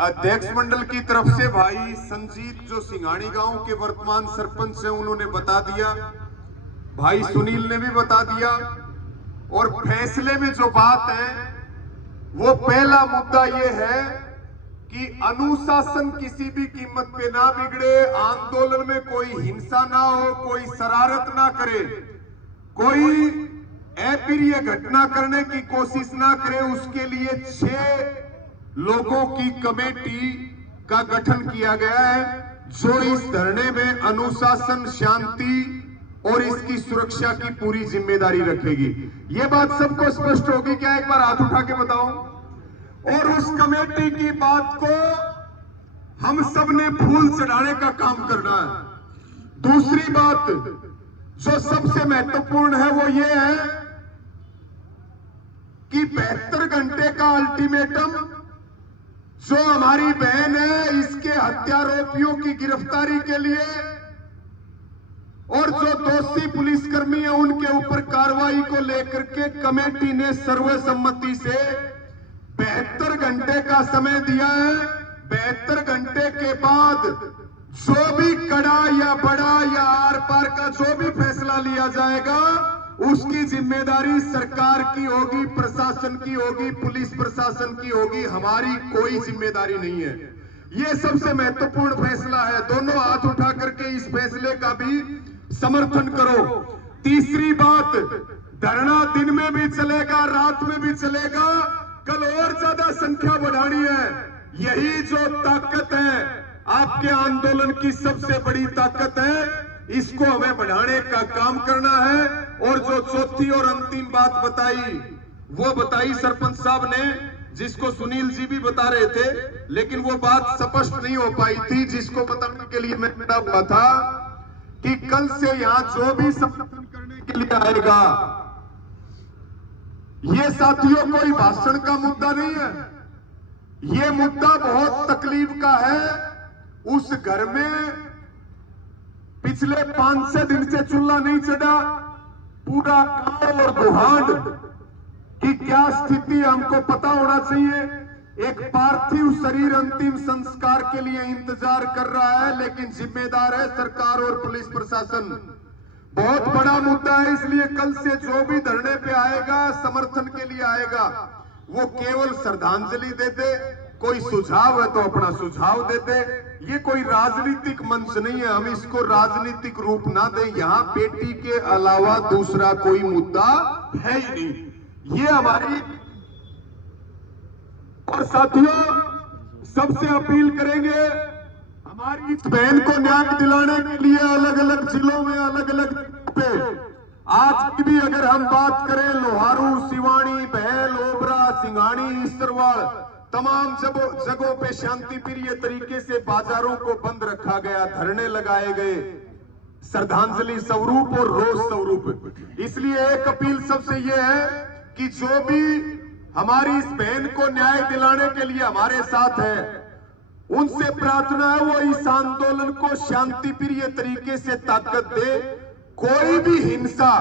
अध्यक्ष मंडल की तरफ से भाई संजीत जो सिंघाणी गांव के वर्तमान सरपंच हैं उन्होंने बता दिया, भाई सुनील ने भी बता दिया। और फैसले में जो बात है वो पहला मुद्दा ये है कि अनुशासन किसी भी कीमत पे ना बिगड़े, आंदोलन में कोई हिंसा ना हो, कोई शरारत ना करे, कोई अप्रिय घटना करने की कोशिश ना करे। उसके लिए 6 लोगों की कमेटी का गठन किया गया है जो इस धरने में अनुशासन, शांति और इसकी सुरक्षा की पूरी जिम्मेदारी रखेगी। ये बात सबको स्पष्ट होगी क्या? एक बार हाथ उठा के बताओ। और उस कमेटी की बात को हम सब ने फूल चढ़ाने का काम करना है। दूसरी बात जो सबसे महत्वपूर्ण है वो ये है कि 72 घंटे का अल्टीमेटम जो हमारी बहन है इसके हत्यारोपियों की गिरफ्तारी के लिए और जो दोषी पुलिसकर्मी है उनके ऊपर कार्रवाई को लेकर के कमेटी ने सर्वसम्मति से 72 घंटे का समय दिया है। 72 घंटे के बाद जो भी कड़ा या बड़ा या आर पार का जो भी फैसला लिया जाएगा उसकी जिम्मेदारी सरकार की होगी, प्रशासन की होगी, पुलिस प्रशासन की होगी, हमारी कोई जिम्मेदारी नहीं है। यह सबसे महत्वपूर्ण फैसला है। दोनों हाथ उठा करके इस फैसले का भी समर्थन करो। तीसरी बात, धरना दिन में भी चलेगा, रात में भी चलेगा, कल और ज्यादा संख्या बढ़ानी है। यही जो ताकत है, आपके आंदोलन की सबसे बड़ी ताकत है, इसको हमें बढ़ाने का काम करना है। और जो चौथी और अंतिम बात बताई वो बताई सरपंच साहब ने, जिसको सुनील जी भी बता रहे थे, लेकिन वो बात स्पष्ट नहीं हो पाई थी, जिसको बताने के लिए मैं खड़ा हुआ था कि कल से यहां जो भी समर्थन करने के लिए आएगा, ये साथियों कोई भाषण का मुद्दा नहीं है, ये मुद्दा बहुत तकलीफ का है। उस घर में पिछले 5-6 दिन से चूल्हा नहीं चढ़ा, पूरा गांव और गुहांड की क्या स्थिति हमको पता होना चाहिए। एक पार्थिव शरीर अंतिम संस्कार के लिए इंतजार कर रहा है, लेकिन जिम्मेदार है सरकार और पुलिस प्रशासन। बहुत बड़ा मुद्दा है, इसलिए कल से जो भी धरने पे आएगा, समर्थन के लिए आएगा, वो केवल श्रद्धांजलि दे दे, कोई सुझाव है तो अपना सुझाव दे दे। ये कोई राजनीतिक मंच नहीं है, हम इसको राजनीतिक रूप ना दें। यहाँ बेटी के अलावा दूसरा कोई मुद्दा है ही नहीं, ये हमारी। और साथियों, सबसे अपील करेंगे, हमारी इस बहन को न्याय दिलाने के लिए अलग अलग जिलों में, अलग अलग पे आज की भी अगर हम बात करें, लोहारू, सिवानी, बहल, ओबरा, सिंघाणी, इसरवाड़, तमाम जगहों पे शांति प्रिय तरीके से बाजारों को बंद रखा गया, धरने लगाए गए, श्रद्धांजलि स्वरूप और रोष स्वरूप। इसलिए एक अपील सबसे यह है कि जो भी हमारी इस बहन को न्याय दिलाने के लिए हमारे साथ है, उनसे प्रार्थना है वो इस आंदोलन को शांति प्रिय तरीके से ताकत दे। कोई भी हिंसा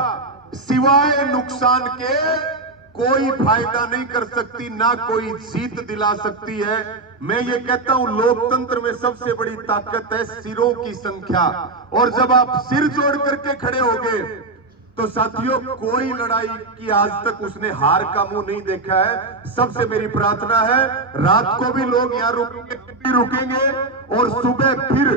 सिवाय नुकसान के कोई फायदा नहीं कर सकती, ना कोई जीत दिला सकती है। मैं ये कहता हूं, लोकतंत्र में सबसे बड़ी ताकत है सिरों की संख्या। और जब आप सिर जोड़ करके खड़े होगे तो साथियों, कोई लड़ाई की आज तक उसने हार का मुंह नहीं देखा है। सबसे मेरी प्रार्थना है, रात को भी लोग यहाँ रुकेंगे और सुबह फिर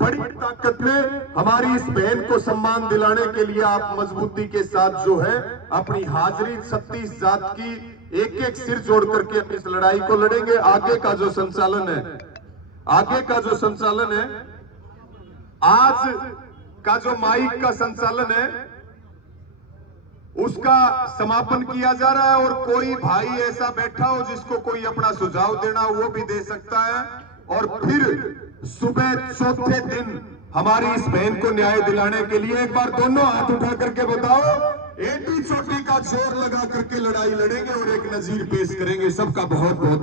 बड़ी ताकत में हमारी इस बहन को सम्मान दिलाने के लिए आप मजबूती के साथ जो है अपनी हाजिरी 36 जात की एक सिर जोड़ करके इस लड़ाई को लड़ेंगे। आगे का जो संचालन है, आज का जो माइक का संचालन है, उसका समापन किया जा रहा है। और कोई भाई ऐसा बैठा हो जिसको कोई अपना सुझाव देना हो वो भी दे सकता है। और फिर सुबह चौथे दिन हमारी इस बहन को न्याय दिलाने के लिए एक बार दोनों हाथ उठा करके बताओ, एटी चोटी का जोर लगा करके लड़ाई लड़ेंगे और एक नजीर पेश करेंगे। सबका बहुत बहुत